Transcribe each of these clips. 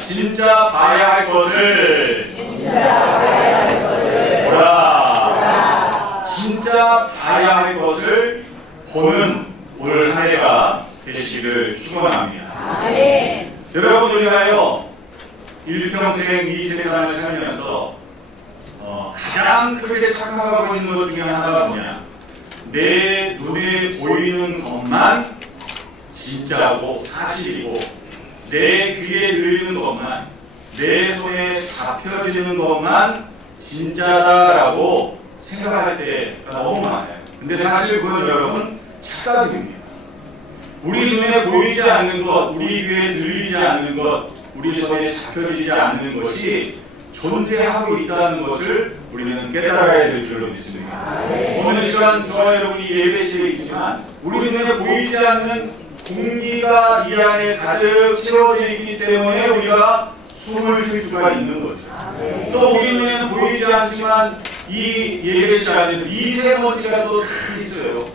진짜 봐야 할 것을 보라. 진짜 봐야 할 것을 보는 올 한 해가 되시기를 축원합니다. 여러분, 우리가요 일평생 이 세상을 살면서 가장 크게 착각하고 있는 것 중에 하나가 뭐냐? 내 눈에 보이는 것만 진짜고 사실이고, 내 귀에 들리는 것만, 내 손에 잡혀지는 것만 진짜다라고 생각할 때가 너무 많아요. 근데 사실 그건 여러분 착각입니다. 우리 눈에 보이지 않는 것, 우리 귀에 들리지 않는 것, 우리 손에 잡혀지지 않는 것이 존재하고 있다는 것을 우리는 깨달아야 될 줄로 믿습니다. 오늘 이 시간 저와 여러분이 예배실에 있지만 우리 눈에 보이지 않는 공기가 이 안에 가득 채워져 있기 때문에 우리가 숨을 쉴 수가 있는 거죠. 또 우리 눈에는 보이지 않지만 이 예배실 안에는 미세먼지가 또 다 있어요.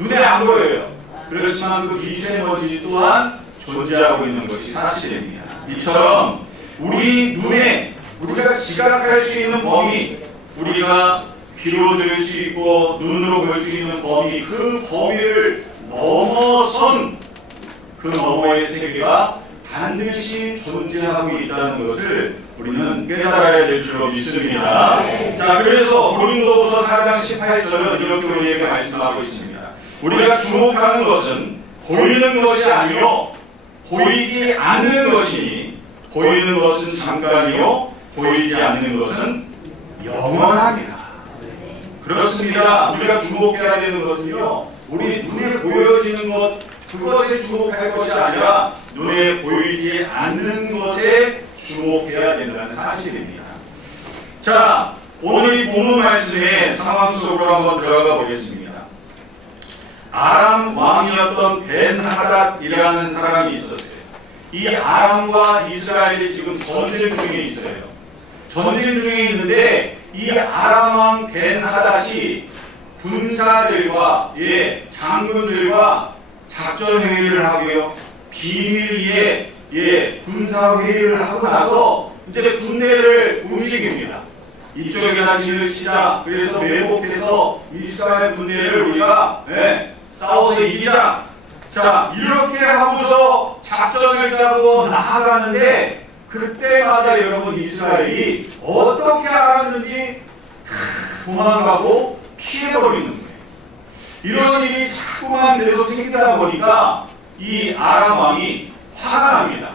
눈에 안 보여요. 그렇지만 그 미세먼지 또한 존재하고 있는 것이 사실입니다. 이처럼 우리 눈에 우리가 지각할 수 있는 범위, 우리가 귀로 들을 수 있고 눈으로 볼 수 있는 범위, 그 범위를 넘어선 그 너머의 세계가 반드시 존재하고 있다는 것을 우리는 깨달아야 될 줄로 믿습니다. 자, 그래서 고린도후서 4장 18절은 이렇게 우리에게 말씀하고 있습니다. 우리가 주목하는 것은 보이는 것이 아니요 보이지 않는 것이니, 보이는 것은 잠깐이요 보이지 않는 것은 영원합니다. 그렇습니다. 우리가 주목해야 되는 것은요, 우리 눈에 보여지는 것, 그것에 주목할 것이 아니라 눈에 보이지 않는 것에 주목해야 된다는 사실입니다. 자, 오늘 이 본문 말씀의 상황 속으로 한번 들어가 보겠습니다. 아람 왕이었던 벤하닷이라는 사람이 있었어요. 이 아람과 이스라엘이 지금 전쟁 중에 있어요. 전쟁 중에 있는데 이 아람 왕 벤하닷이 군사들과 장군들과 작전 회의를 하고요, 비밀리에 군사 회의를 하고 나서 이제 군대를 움직입니다. 이쪽에다 진을 치자. 그래서 매복해서 이스라엘 군대를 우리가 싸워서 이기자. 자, 이렇게 하고서 작전을 짜고 나아가는데 그때마다 여러분 이스라엘이 어떻게 알았는지 도망가고 피해버리는 거예요. 이런 일이 자꾸만 계속 생기다 보니까 이 아람 왕이 화가 납니다.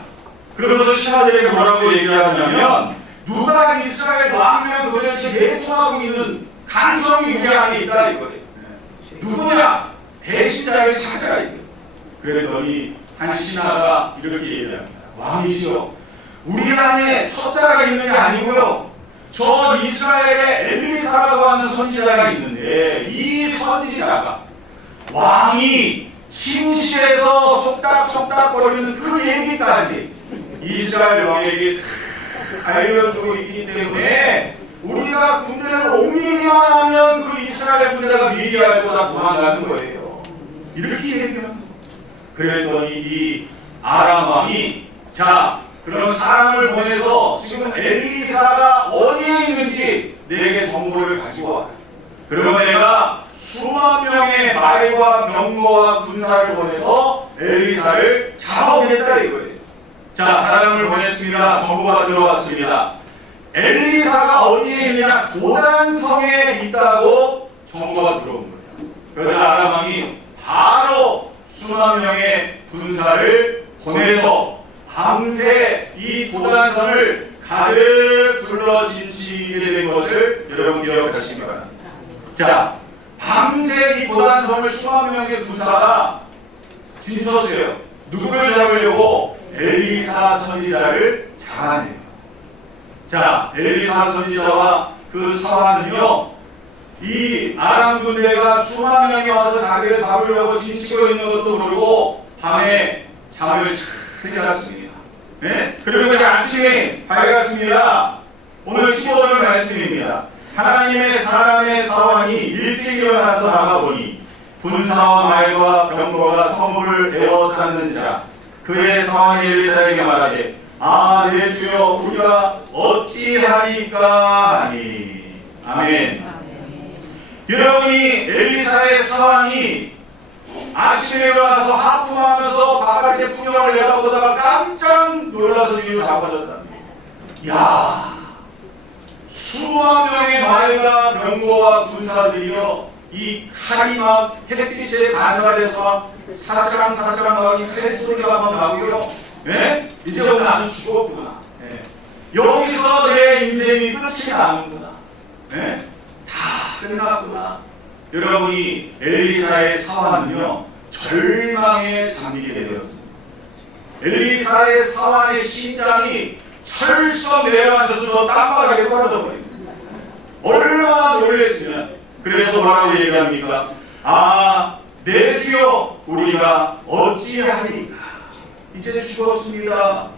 그러면서 신하들에게 뭐라고 얘기하냐면, 누가 이스라엘 왕이랑 도대체 내통하고 있는 간청이 우리 안에 있다 이거예요. 누구냐? 배신자를 찾아라 이거예요. 그랬더니 한 신하가 이렇게 얘기합니다. 왕이시여, 우리 안에 첩자가 있는 게 아니고요, 저 이스라엘에 엘리사라고 하는 선지자가 있는데, 이 선지자가 왕이 침실에서 속닥속닥거리는 그 얘기까지 이스라엘 왕에게 알려주고 있기 때문에 우리가 군대를 옮기기만 하면 그 이스라엘 군대가 미디알보다 도망가는 거예요. 이렇게 얘기합니다. 그랬더니 이 아람 왕이, 자, 그럼 사람을 보내서 지금 엘리사가 어디에 있는지 내게 정보를 가지고 와. 그러면 내가 수만 명의 말과 병거와 군사를 보내서 엘리사를 잡아오겠다 이거예요. 자, 사람을 보냈습니다. 정보가 들어왔습니다. 엘리사가 어디에 있느냐? 도단성에 있다고 정보가 들어온 거예요. 그러자 아람 왕이 바로 수만 명의 군사를 보내서 밤새 이 도단성을 가득 둘러 진치게 된 것을 여러분 기억하시기 바랍니다. 자, 밤새 이 도단성을 수만 명의 군사가 진쳤어요. 누구를 잡으려고? 엘리사 선지자를 잡아내요. 자, 엘리사 선지자와 그 사환은요, 이 아람 군대가 수만 명이 와서 자기를 잡으려고 진치고 있는 것도 모르고 밤에 잠을 잘 잤습니다. 그리고 이제 아침이 밝았습니다. 오늘 15절 말씀입니다. 하나님의 사람의 사환이 일찍 일어나서 나가보니 군사와 말과 병거가 성읍을 에워쌌는 자, 그의 사환이 엘리사에게 말하되 아, 내 주여 우리가 어찌하리까 하니. 아멘. 여러분이 엘리사의 상황이 아침에 일어나서 하품하면서 바깥의 풍경을 내다보다가 깜짝 놀라서 뒤로 자빠졌답니다. 야, 수만 명의 말과 병거와 군사들이요, 이 칼이 막 햇빛에 반사돼서 막 사스랑사스랑 막 이 칼 소리가 막 나고요. 예? 이제 오늘 나는 죽었구나. 예. 여기서 내 인생이 끝이 나는구나. 예? 다 끝났구나. 여러분이 엘리사의 사환은요, 절망에 잠기게 되었습니다. 엘리사의 사환의 심장이 철썩 내려앉아서 저 땅바닥에 떨어져 버립니다. 얼마나 놀랬으면. 그래서 뭐라고 얘기합니까? 아, 내 주여 우리가 어찌하리까. 이제 죽었습니다.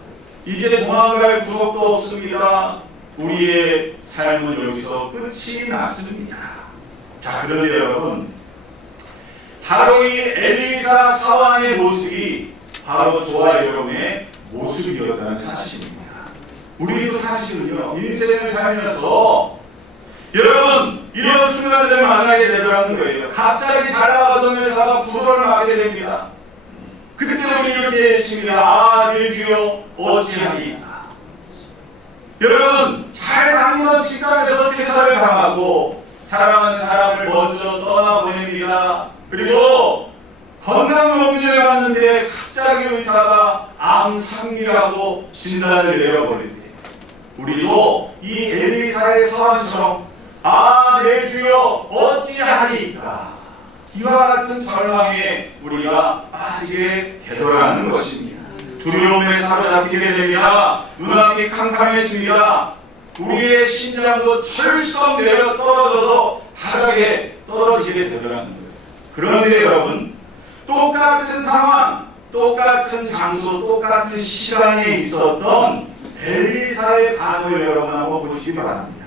이제 도망갈 구석도 없습니다. 우리의 삶은 여기서 끝이 났습니다. 자, 그런데 여러분, 바로 이 엘리사 사환의 모습이 바로 저와 여러분의 모습이었다는 사실입니다. 우리도 사실은요, 인생을 살면서 여러분 이런 순간들을 만나게 되더라는 거예요. 갑자기 잘 나가던 회사가 부도를 맞게 됩니다. 그때 우리 이렇게 했습니다. 아, 내 주여 어찌하리까. 여러분, 잘 다니던 직장에서 퇴사를 당하고 사랑하는 사람을 먼저 떠나보냅니다. 그리고 건강검진을 받는데 갑자기 의사가 암 상기라고 진단을 내려버립니다. 우리도 이 엘리사의 사환처럼 아, 내 주여 어찌하리까, 이와 같은 절망에 우리가 빠지게 되더라는 것입니다. 두려움에 사로잡히게 됩니다. 눈앞이 캄캄해집니다. 우리의 심장도 철썩 내려 떨어져서 바닥에 떨어지게 되더라는 거예요. 그런데 여러분, 똑같은 상황, 똑같은 장소, 똑같은 시간에 있었던 엘리사의 반응을 여러분 한번 보시기 바랍니다.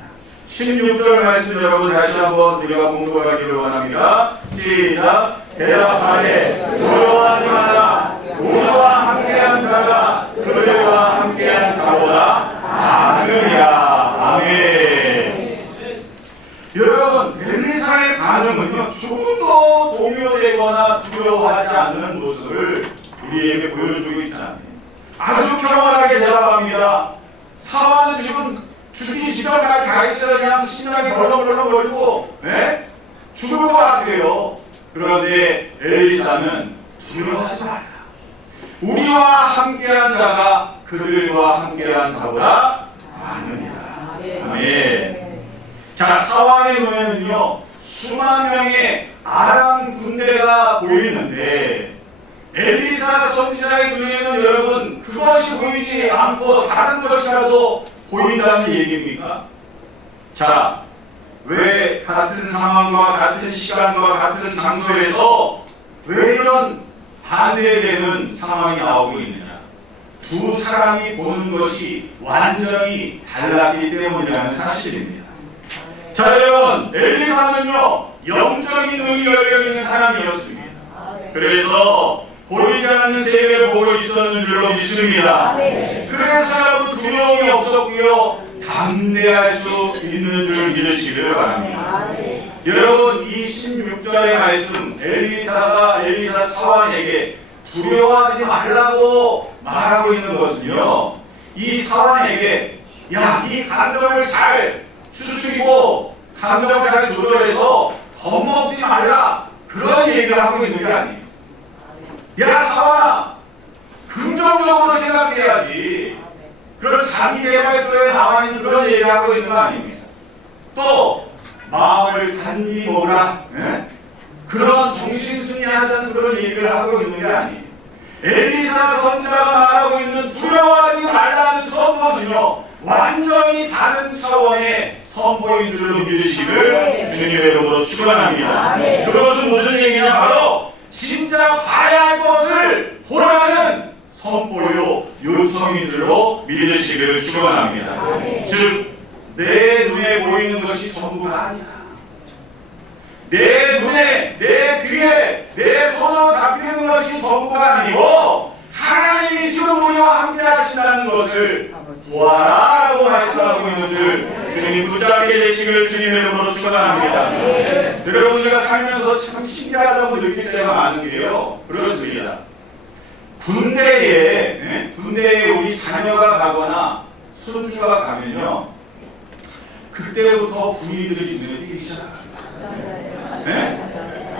16절 말씀 여러분 다시 한번 우리가 공부하기를 원합니다. 시작. 대답하되 두려워하지 말라. 우리와 함께한 자가 그들과 함께한 자보다 많으리라. 아멘. 여러분, 엘리사의 반응은요, 조금도 동요되거나 두려워하지 않는 모습을 우리에게 보여주고 있잖아요. 아주 평안하게 대답합니다. 사환은 지금 죽기 직전까지 가 있어요. 그냥 심장이 벌렁벌렁거리고 죽을 것 같아요. 그런데 엘리사는 두려워하지 말라. 우리와 함께한 자가 그들과 함께한 자보다 많으니라. 아멘. 자, 사환의 눈에는요, 수만 명의 아람 군대가 보이는데 엘리사 선지자의 눈에는 여러분 그것이 보이지 않고 다른 것이라도 보인다는 얘기입니까? 자, 왜 같은 상황과 같은 시간과 같은 장소에서 왜 이런 반대되는 상황이 나오고 있느냐? 두 사람이 보는 것이 완전히 달랐기 때문이라는 사실입니다. 자, 여러분, 엘리사는요, 영적인 눈이 열려있는 사람이었습니다. 그래서 보이지 않는 세계를 보고 있었는 줄로 믿습니다. 그래서 여러분 두려움이 없었고요, 담대할 수 있는 줄 믿으시기를 바랍니다. 여러분, 이 16절의 말씀, 엘리사 사환에게 두려워하지 말라고 말하고 있는 것은요, 이 사환에게 야, 이 감정을 잘 추스리고 감정을 잘 조절해서 겁먹지 말라, 그런 얘기를 하고 있는 게 아니에요. 야, 사환아, 긍정적으로 생각해야지. 그런 자기개발서에 나와 있는 그런 얘기하고 있는 거 아닙니다. 또 마음을 잔디 모으라, 그런 정신승리하자는 그런 얘기를 하고 있는 게 아니에요. 엘리사 선지자가 말하고 있는 두려워하지 말라는 선포는요, 완전히 다른 차원의 선포인 줄로 믿으시길 주님의 이름으로 축원합니다. 그것은 무슨 얘기냐? 바로 진짜 봐야 할 것을 보라는 선포요, 요청인 줄로 믿으시기를 축원합니다. 즉, 내 눈에 보이는 것이 전부가 아니다. 내 눈에, 내 귀에, 내 손으로 잡히는 것이 전부가 아니고 하나님이 지금 우리와 함께 하신다는 것을 보아라라고 말씀하고 있는 줄 주님 붙잡게 되시기를 주님의 이름으로 축원합니다. 여러분, 우리가 살면서 참 신기하다고 느낄 때가 많은 게요, 그렇습니다. 군대에 우리 자녀가 가거나 손주가 가면요, 그때부터 군인들이 눈에 띄기 시작합니다.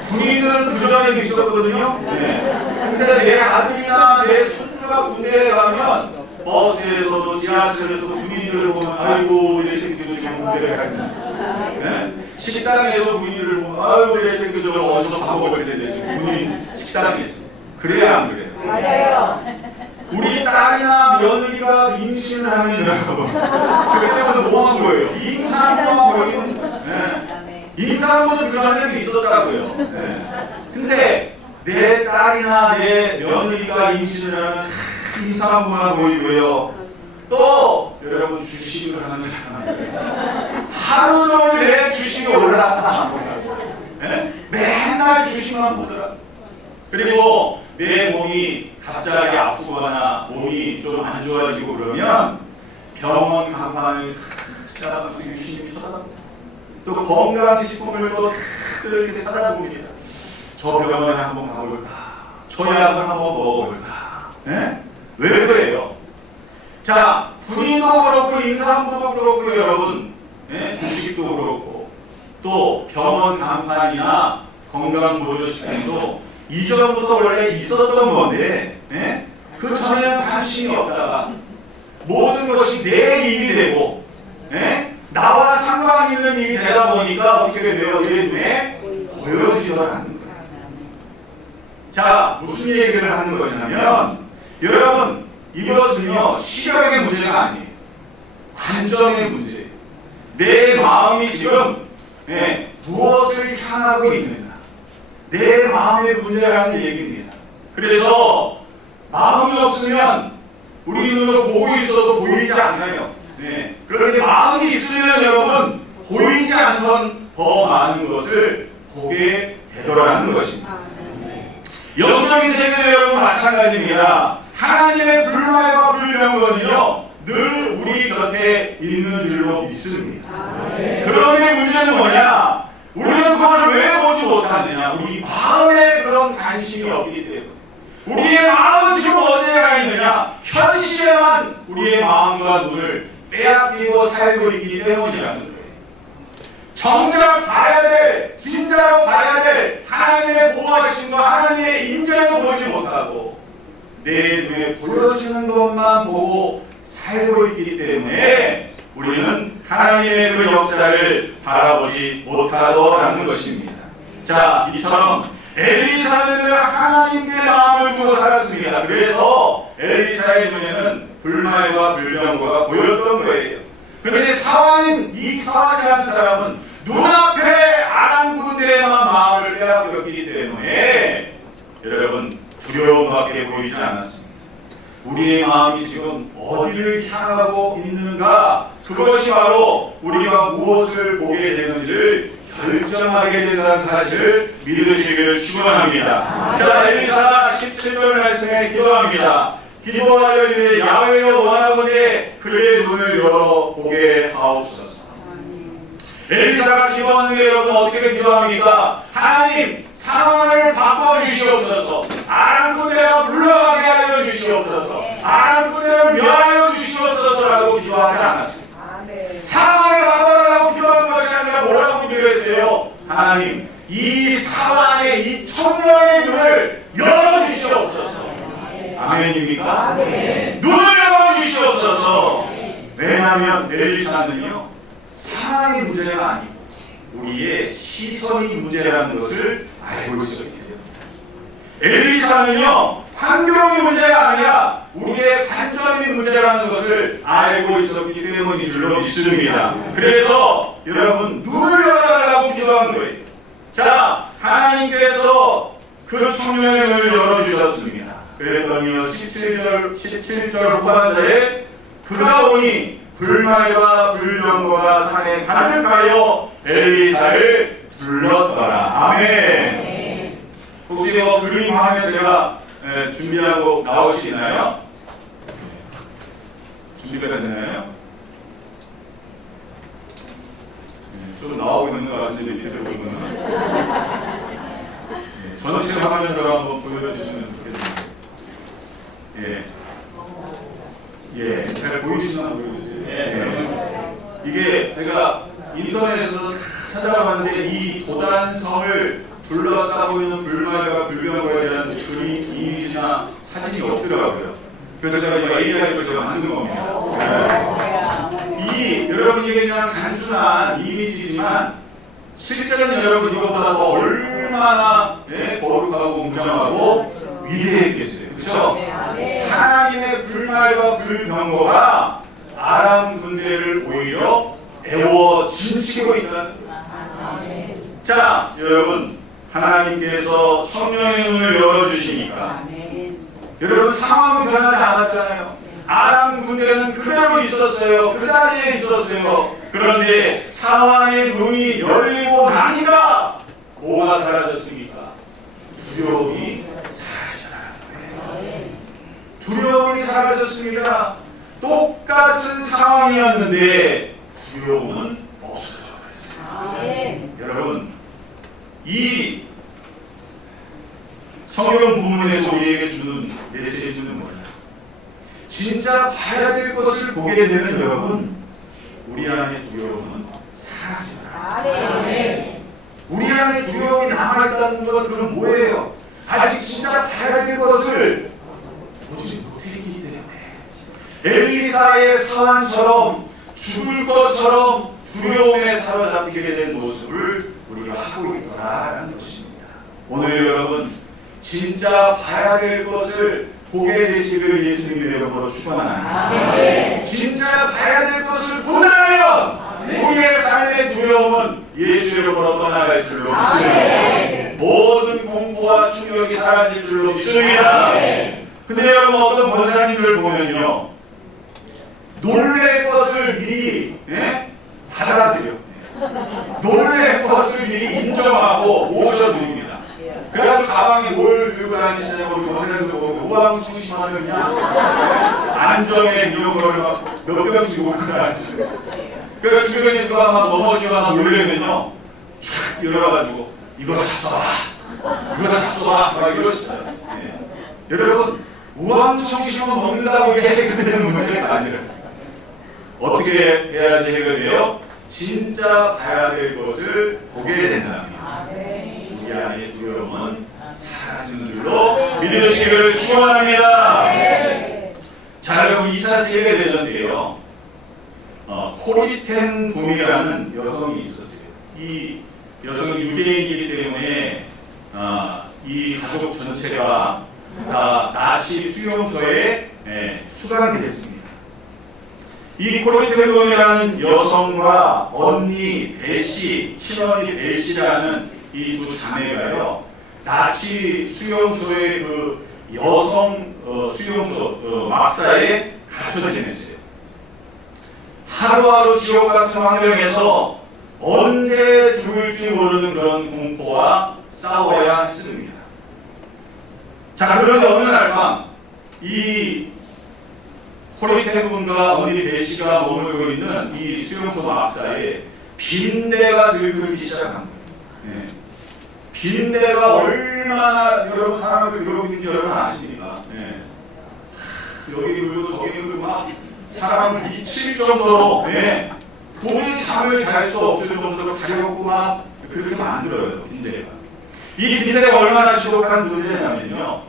군인들은 그전에도 있었거든요. 근데 내 아들이나 내 손주가 군대에 가면 버스에서도 지하철에서도 군인들을 보면 아이고 내 새끼도 지금 군대에 가 있네. 식당에서 군인들을 보면 아이고 내 새끼도 저 어디서 밥 먹을 텐데 지금 군인 식당에 있어. 그래야 안 그래요? 맞아요. 우리 딸이나 며느리가 임신을 하면 여러분, 그때부터 뭐 한 거예요? 임산부가 보이는, 임산부는 그전에도 있었다고요. 근데 내 딸이나 내 며느리가 임신을 하면 임산부만 보이고요. 또 여러분, 주식을 하는 사람들 하루 종일 내 주식이 올라가 맨날 주식만 보더라. 그리고 내 몸이 갑자기 아프거나 몸이 좀 안 좋아지고 그러면 병원 간판을 찾아가면서 유심히 쳐다봅니다. 또 건강식품을 또 그렇게 찾아봅니다. 저 병원에 한번 가볼까? 저 약을 한번 먹어볼까? 왜 그래요? 자, 군인도 그렇고 임산부도 그렇고 여러분, 주식도 그렇고 또 병원 간판이나 건강보조식품도 이전부터 원래 있었던 건데 그 전에는 관심이 없다가 모든 것이 내 일이 되고 나와 상관 있는 일이 되다 보니까 어떻게 돼요? 내 눈에 보여지더라는 거예요. 자, 무슨 얘기를 하는 것이냐면 여러분, 이것은요 시력의 문제가 아니에요. 관점의 문제예요. 내 마음이 지금 무엇을 향하고 있느냐, 내 마음의 문제라는 얘기입니다. 그래서 마음이 없으면 우리 눈으로 보고 있어도 보이지 않아요. 그런데 마음이 있으면 여러분, 보이지 않던 더 많은 것을 보게 되더라는 것입니다. 영적인 세계도 여러분 마찬가지입니다. 하나님의 불말과 불명거는요 늘 우리 곁에 있는 줄로 믿습니다. 그런데 문제는 뭐냐? 우리는 그것을 왜 보지 못하느냐? 우리 마음에 그런 관심이 없기 때문에. 우리의 마음은 지금 어디에 가 있느냐? 현실에만 우리의 마음과 눈을 빼앗기고 살고 있기 때문이라는 거예요. 정작 봐야 될, 진짜로 봐야 될 하나님의 보호하심과 하나님의 인정을 보지 못하고 내 눈에 보여지는 것만 보고 살고 있기 때문에 우리는 하나님의 그 역사를 바라보지 못하더라는 것입니다. 자, 이처럼 엘리사는 늘 하나님께 마음을 두고 살았습니다. 그래서 엘리사의 눈에는 불말과 불병거가 보였던 거예요. 그런데 이 사완이라는 사람은 눈앞에 아람 군대에만 마음을 빼앗겼기 때문에 여러분, 두려움밖에 보이지 않았습니다. 우리의 마음이 지금 어디를 향하고 있는가, 그것이 바로 우리가 무엇을 보게 되는지를 결정하게 된다는 사실을 믿으시기를 축원합니다. 자, 엘리사가 17절 말씀에 기도합니다. 기도하여 이르되 야훼여 원하건대 그의 눈을 열어 보게 하옵소서. 엘리사가 기도하는 게 여러분 어떻게 기도합니까? 하나님, 상황을 바꿔주시옵소서. 아람 군대가 물러가게 하여 주시옵소서. 아람 군대를 멸하여 주시옵소서라고 기도하지 않았습니다. 상황을 바꿔달라고 기도하는 것이 아니라 뭐라고 기도했어요? 하나님, 이 사완의 이 청년의 눈을 열어주시옵소서. 아멘입니까? 아멘. 눈을 열어주시옵소서. 왜냐하면 엘리사는요 상황의 문제가 아니고 우리의 시선이 문제라는 것을 알고 있었기 때문에, 엘리사는요 환경이 문제가 아니라 우리의 관점이 문제라는 것을 알고 있었기 때문인 줄로 믿습니다. 그래서 여러분, 눈을 열어달라고 기도한 거예요. 자, 하나님께서 그 청년의 눈을 열어주셨습니다. 그랬더니 17절 후반절에 그러다 보니 불말과 불병거가 산에 가득하여 엘리사를 불렀더라. 아멘. 혹시 그림 화면 제가 준비하고 나올 수 있나요? 준비가 되나요? 좀 나오고 있는 것 같은데 밑에서 보면은 전체 화면으로 한번 보여주시면 좋겠습니다. 잘 보이시나 모르겠어요. 이게 제가 인터넷에서 찾아봤는데 이 도단성을 둘러싸고 있는 불말과 불병거에 대한 이미지나 사진이 없더라고요. 그래서 제가 이 AI로 제가 만든 겁니다. 여러분 이게 그냥 단순한 이미지지만 실제로는 여러분 이것보다 더 얼마나 거룩하고 웅장하고 위대했겠어요. 그렇죠? 하나님의 불말과 불병거가 아람 군대를 오히려 애워 진치고 있다는 거예요. 자, 여러분 하나님께서 성령의 눈을 열어주시니까 여러분 상황은 변하지 않았잖아요. 아람 군대는 그대로 있었어요. 그 자리에 있었어요. 그런데 상황의 눈이 열리고 나니까 뭐가 사라졌습니까? 두려움이 사라져나가는 두려움이 사라졌습니다. 똑같은 상황이었는데 두려움은 없어져 버렸어요. 여러분 이 성경 본문에서 우리에게 주는 메시지는 뭐냐? 진짜 봐야 될 것을 보게 되면 여러분 우리 안에 두려움은 사라져요. 우리 안에 두려움이 남아있다는 건 그럼 뭐예요? 아직 진짜 봐야 될 것을 보지 못했기 때문에 엘리사의 사환처럼 죽을 것처럼 두려움에 사로잡히게 된 모습을 우리가 하고 있더라라는 것입니다. 오늘 여러분 진짜 봐야 될 것을 보게 되시기를 예수님의 이름으로 축원합니다. 진짜 봐야 될 것을 보다면 우리의 삶의 두려움은 예수 이름으로 떠나갈 줄로 믿습니다. 모든 공포와 충격이 사라질 줄로 믿습니다. 근데 여러분 어떤 권사님들 보면요 놀랄 것을 미리 받아들여 놀랄 것을 미리 인정하고 모셔드립니다. 그래가지고 가방에 뭘 들고 다니시냐고 우리 권사님도 보고 우왕충심하는 그냥 안정에 이런 걸 막 몇 병씩 먹고 다니시고 그래서 주변에 누가 막 넘어지거나 놀래면요 촥 일어나가지고 이거 잡숴봐 이거 잡숴봐 막 이러시잖아요. 여러분 우왕충심은 먹는다고 이게 해결되는 문제가 아니라 어떻게 해야지 해결돼요? 진짜 봐야 될 것을 보게 된다면 우리 안의 두려움은 사라지는 줄로 믿으시기를 축원합니다. 자, 여러분 2차 세계대전 때요 코리텐 붐이라는 여성이 있었어요. 이 여성이 유대인이기 때문에 이 가족 전체가 다 나치 수용소에 수감이 됐습니다. 이 코리텐 붐이라는 여성과 언니 베시, 친언니 베시라는 이 두 자매가요 나치 수용소의 그 여성 수용소 막사에 갇혀 지냈어요. 하루하루 지옥 같은 환경에서 언제 죽을지 모르는 그런 공포와 싸워야 했습니다. 자, 그런데 어느 날 밤 이 코리텐 군과 언니 베시가 머물고 있는 이 수용소 막사에 빈대가 들끓기 시작한 거예요. 빈대가 얼마나 여러분 사람을 괴롭히는지 여러분 아십니까? 여기 물고 저기 물고 막 사람을 미칠 정도로 도저히 잠을 잘 수 없을 정도로 가려고 막 그렇게 만들어요. 빈대가. 이 빈대가 얼마나 지독한 존재냐면요.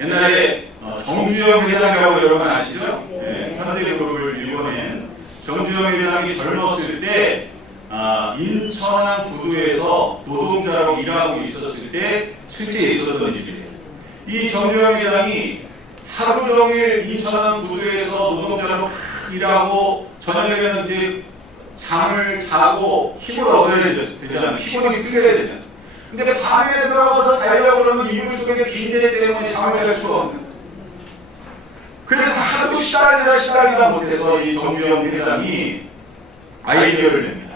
옛날에 정주영 회장이라고 여러분 아시죠? 현대그룹을 일궈낸 정주영 회장이 젊었을 때 인천항 구도에서 노동자로 일하고 있었을 때 실제 있었던 일이에요. 이 정주영 회장이 하루 종일 인천항 구도에서 노동자로 일하고 저녁에는 이제 잠을 자고 힘을 얻어야 되잖아요. 피곤이 풀려야 되잖아요. 근데 밤에 들어가서 자려고 그러면 이불 속에 빈대 때문에 잠을 잘 수가 없는 거예요. 그래서 하도 시달리다 못해서 이 정주영 회장이 아이디어를 냅니다.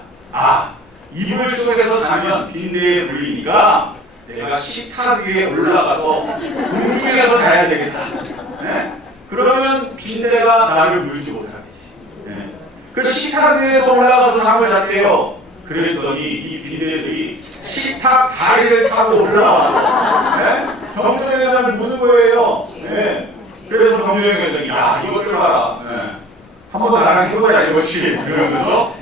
이불 속에서 자면 빈대에 물리니까 내가 식탁 위에 올라가서 공중에서 자야 되겠다. 네? 그러면 빈대가 나를 물지 못하겠지. 네? 그 식탁 위에서 올라가서 잠을 잤대요. 그랬더니 이 빈대들이 식탁 다리를 타고 올라와서 네? 정주영 회장을 보는 거예요. 네? 그래서 정주영 회장이 야 이것들 봐라. 네? 한번 나랑 해보자 이것이 이러면서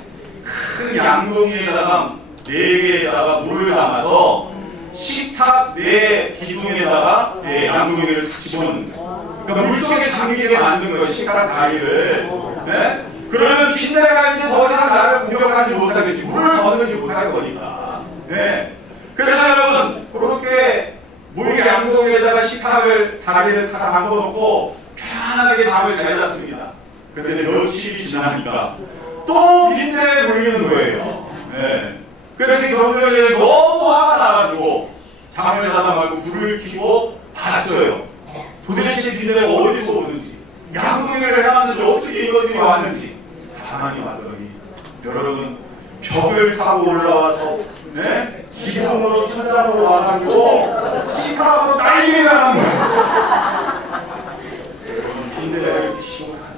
큰 양동이에다가 4개에다가 물을 담아서 식탁 내 기둥에다가 양동이를 탁 집어넣는 거예요. 그러니까 물속에 잠기게 만든 거예요. 식탁 다리를. 네? 그러면 빈대가 이제 더 이상 나를 공격하지 못하겠지. 물을 건너지 못할 거니까. 네. 그래서 여러분 그렇게 물 양동이에다가 식탁을 다리를 탁 담궈놓고 편하게 잠을 잘 잤습니다. 그런데 며칠이 지나니까 또 빈대에 물리는 거예요. 네. 그래서 이 정전이 너무 화가 나가지고 잠을 자다 말고 불을 켜고 봤어요. 도대체 빈대가 어디서 오는지, 양동이를 해왔는지, 어떻게 이것들이 왔는지 가만히 봤더니 여러분 벽을 타고 올라와서 네? 지붕으로 천장으로 와가지고 식탁으로 난리를 하는 거였어요. 여러분 빈대가 이렇게 심각하다.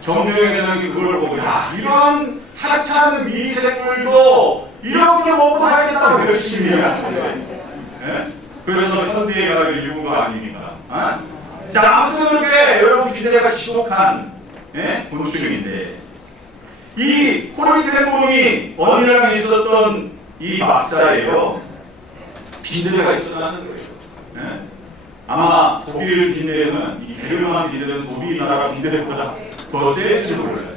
정주영 회장이 그걸 보고 야 이런 하찮은 미생물도 이렇게 먹고 살겠다고 열심히 해야지. 네? 그래서 현대의학을 일군 거 아닙니까? 자 아무튼 그렇게 여러분 빈대가 심각한 곤충인데 이 코리테물이 언니랑 있었던 이 막사예요. 빈대가 있었다는 거예요. 네? 아마 독일 빈대는 이 게르만 빈대는 독일 나라 빈대보다 더 셀지도 몰라요.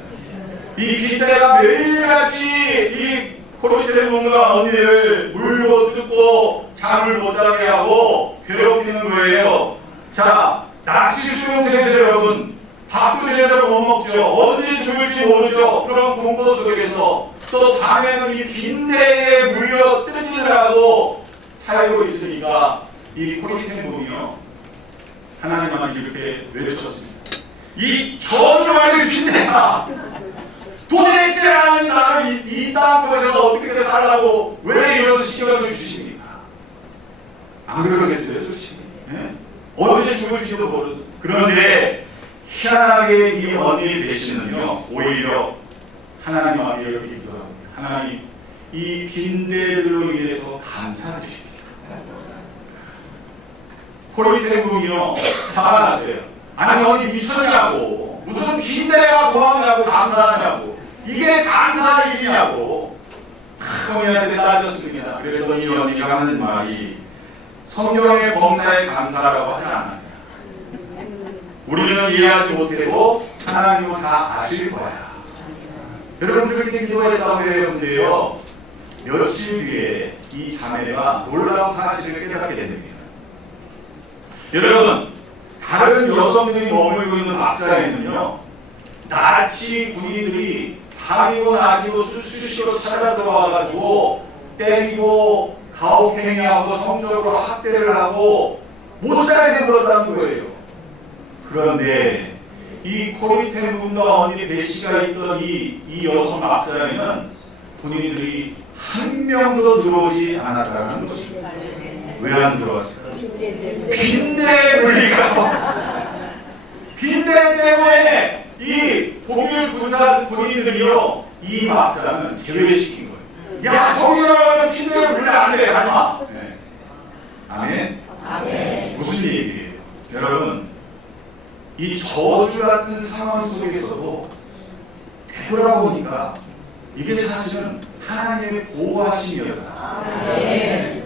이 빈대가 매일같이 이 코리테물과 언니를 물고 뜯고 잠을 못 자게 하고 괴롭히는 거예요. 자, 낚시 수용소에서 여러분 밥도 제대로 못 먹죠. 언제 죽을지 모르죠. 그런 공포 속에서 또 밤에는 이 빈대에 물려 뜯기느라고 살고 있으니까 이 코리테물이요 하나님한테 이렇게 외쳤습니다. 이 저주받을 빈대야 도대체 하나님 나를 이 땅 곳에서 어떻게 살라고 왜 이런 시련을 주십니까? 안 그러겠어요 솔직히. 네? 언제 죽을지도 모르는. 그런데 희한하게 이 언니 배신은요 오히려 하나님 앞에 이렇게 기도합니다. 하나님 이 빈대들로 인해서 감사드립니다. 코리테물이요 화가 났어요. 아니 언니 미쳤냐고. 무슨 빈대가 고맙냐고 감사하냐고. 이게 감사할 일이냐고. 언니한테 따졌습니다. 그랬더니 언니가 하는 말이 성경의 범사에 감사라고 하지 않았냐. 우리는 이해하지 못하고 하나님은 다 아실 거야. 여러분 그렇게 기도했다고 해요. 며칠 뒤에 이 자매가 놀라운 사실을 깨닫게 됩니다. 여러분 다른 여성들이 머물고 있는 막사에는요 나치 군인들이 밤이고 낮이고 수시로 찾아 들어와가지고 때리고 가혹행위하고 성적으로 학대를 하고 못 살게 물었다는 거예요. 그런데 이 코리테물과 언니 베시가 있던 이 여성 막사에는 군인들이 한 명도 들어오지 않았다는 것입니다. 왜 안 들어왔을까? 빈대에 물리가 빈대 때문에 이 독일 군인들이요 이 막사는 제외시킨 거예요. 야 저기 나가면 빈대에 물려 안 돼. 가지마. 네. 아멘? 아멘. 무슨 얘기예요? 여러분 이 저주 같은 상황 속에서도 되돌아보니까 이게 사실은 하나님의 보호하심이었다. 아멘.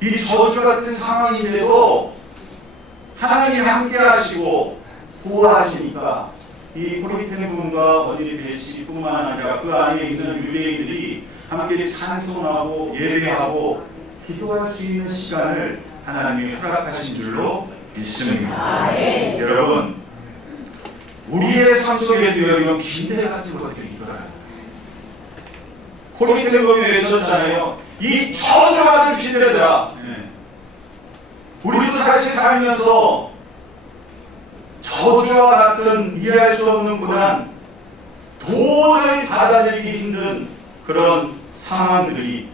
이 저주 같은 상황인데도 하나님이 함께 하시고 보호하시니까 이 코리테물과 언니 베시뿐만 아니라 그 안에 있는 유대인들이 함께 찬송하고 예배하고 기도할 수 있는 시간을 하나님이 허락하신 줄로 믿습니다. 여러분 우리의 삶 속에도 이런 빈대 같은 것들이 있더라고요. 코리테물이 외쳤잖아요. 이 저주받은 빈대들아. 우리도 사실 살면서 저주와 같은 이해할 수 없는 고난, 도저히 받아들이기 힘든 그런 상황들이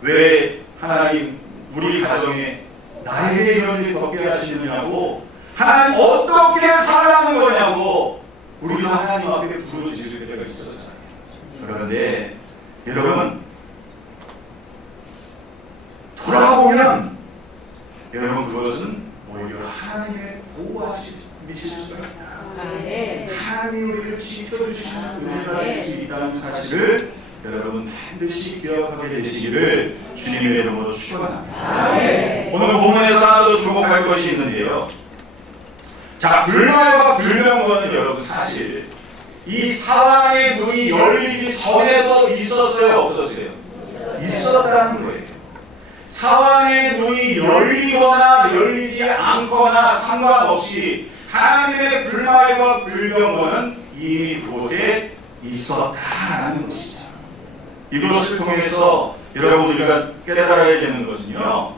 왜 하나님 우리 가정에 나에게 이런 일이 겪게 하시느냐고, 하나님 어떻게 살아가는 거냐고 우리도 하나님 앞에 부르짖을 때가 있었잖아요. 그런데 여러분, 돌아보면 여러분 그것은 오히려 하나님의 보호하심이 미칠 수가 있다. 하나님이 우리를 지켜주시는 은혜가 될 수 있다는 사실을 여러분 반드시 기억하게 되시기를 주님의 이름으로 축원합니다. 오늘 본문에서 하나 더 주목할 것이 있는데요. 자, 불말과 불명과는 여러분 사실 이 사랑의 눈이 열리기 전에도 있었어요, 없었어요? 있었다는 거예요. 사랑의 눈이 열리거나 열리지 않거나 상관없이 하나님의 불말과 불명과는 이미 그곳에 있었다라는 것이죠. 이것을 통해서 여러분 우리가 깨달아야 되는 것은요,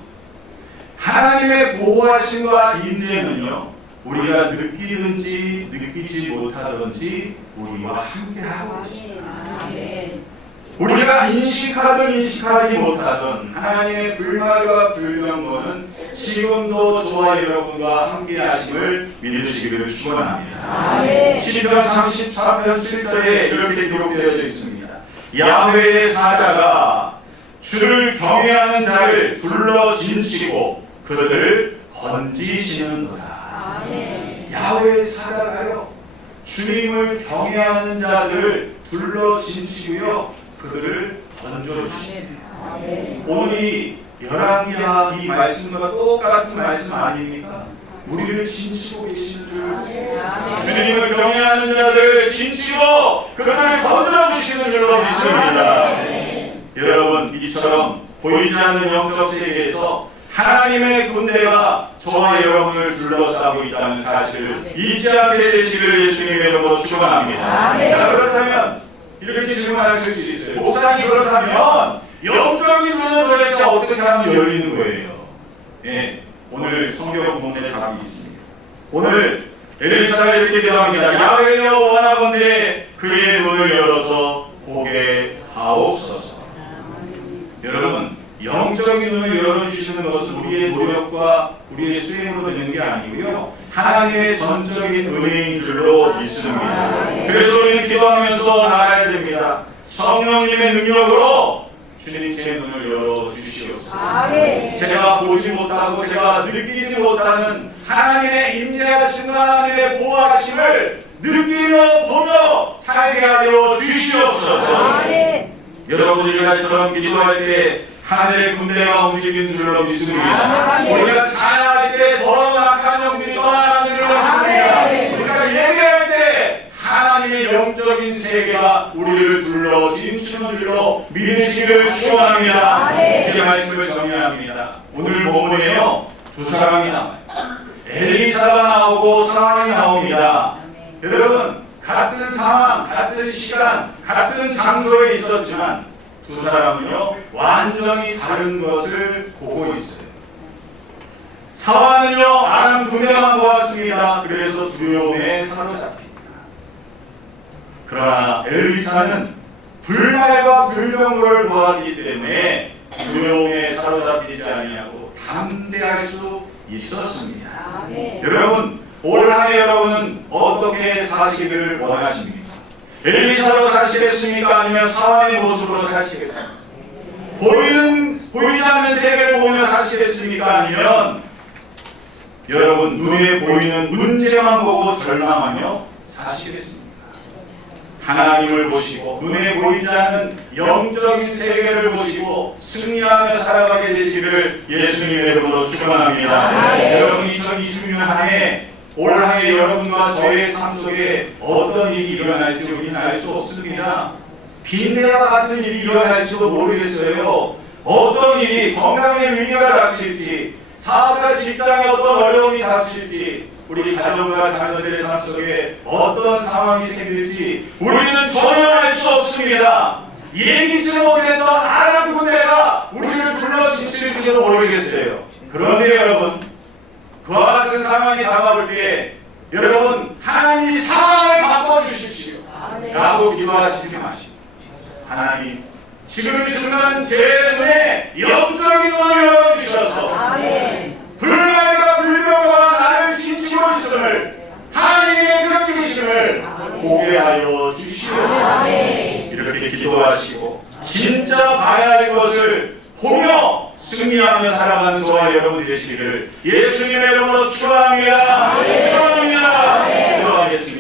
하나님의 보호하심과 임재는요, 우리가 느끼든지 느끼지 못하든지 우리와 함께하고 있습니다. 우리가 인식하든 인식하지 못하든 하나님의 불말과 불명과는 지금도 저와 여러분과 함께하심을 믿으시기를 축원합니다. 시편 34편 7절에 이렇게 기록되어져 있습니다. 야훼의 사자가 주를 경외하는 자를 불러 진치고 그들을 건지시는도다. 야훼의 사자가요, 주님을 경외하는 자들을 불러 진치고요, 그들을 던져주십니다. 오늘 이 열왕기하 이 말씀과 똑같은 말씀 아닙니까? 우리를 진치고 계시는 줄 믿습니다. 주님을 경외하는 자들을 진치고 그들을 던져주시는 줄로 믿습니다. 여러분, 이처럼 보이지 않는 영적 세계에서 하나님의 군대가 저와 여러분을 둘러싸고 있다는 사실을 잊지 않게 되시기를 예수님의 이름으로 축원합니다. 자, 그렇다면 이렇게 질문하실 수 있어요. 목사님, 그렇다면 영적인 문은 도대체 어떻게 하면 열리는 거예요? 네, 오늘 성경 본문에 답이 있습니다. 오늘 엘리사가 이렇게 기도합니다. 야훼여 원하건대 그의 눈을 열어서 보게 하옵소서. 여러분, 영적인 눈을 열어주시는 것은 우리의 노력과 우리의 수행으로 되는 게 아니고요, 하나님의 전적인 은혜인 줄로 믿습니다. 그래서 우리는 기도하면서 나가야 됩니다. 성령님의 능력으로 주님 제 눈을 열어주시옵소서. 제가 보지 못하고 제가 느끼지 못하는 하나님의 임재하심과 하나님의 보호하심을 느끼며 보며 살게 하여 주시옵소서. 여러분, 우리가 이처럼 기도할 때 하늘의 군대가 움직이는 줄로 믿습니다. 우리가 찬양할 때 더러운 악한 영들이 떠나가는 줄로 믿습니다. 우리가 예배할 때 하나님의 영적인 세계가 우리를 둘러 진치는 줄로 믿으시기를 축원합니다. 이제 말씀을 정리합니다. 오늘 본문에요, 두 사람이 나와요. 엘리사가 나오고 상황이 나옵니다. 여러분, 같은 상황, 같은 시간, 같은 장소에 있었지만 두 사람은요, 완전히 다른 것을 보고 있어요. 사화는요, 아람 군대만 보았습니다. 그래서 두려움에 사로잡힙니다. 그러나 엘리사는 불말과 불명을 보았기 때문에 두려움에 사로잡히지 아니하고 담대할 수 있었습니다. 여러분, 올 한해 여러분은 어떻게 사시기를 원하십니까? 엘리사로 사시겠습니까? 아니면 사환의 모습으로 사시겠습니까? 보이지 않는 세계를 보며 사시겠습니까? 아니면 여러분 눈에 보이는 문제만 보고 절망하며 사시겠습니까? 하나님을 보시고 눈에 보이지 않는 영적인 세계를 보시고 승리하며 살아가게 되시기를 예수님의 이름으로 축원합니다. 여러분, 2026년 한해 올 한해 여러분과 저의 삶 속에 어떤 일이 일어날지 우리는 알 수 없습니다. 빈대와 같은 일이 일어날지도 모르겠어요. 어떤 일이, 건강의 위기가 닥칠지, 사업과 직장에 어떤 어려움이 닥칠지, 우리 가정과 자녀들의 삶 속에 어떤 상황이 생길지 우리는 전혀 알 수 없습니다. 예기치 못했던 아람 군대가 우리를 둘러 진칠지도 모르겠어요. 그런데 여러분, 그와 같은 상황이 다가올 때에 여러분, 하나님이 상황을 바꿔주십시오 라고 기도하시지 마시고, 하나님, 지금 이 순간 제 눈에 영적인 눈을 열어주셔서 불말과 불병과 나를 지치고 있음을 하나님의 그 계심을 보게 하여 주시옵소서. 이렇게 기도하시고 진짜 봐야 할 것을 보며 승리하며 살아가는 저와 여러분이 되시기를 예수님의 이름으로 축원합니다. 축원합니다. 기도하겠습니다.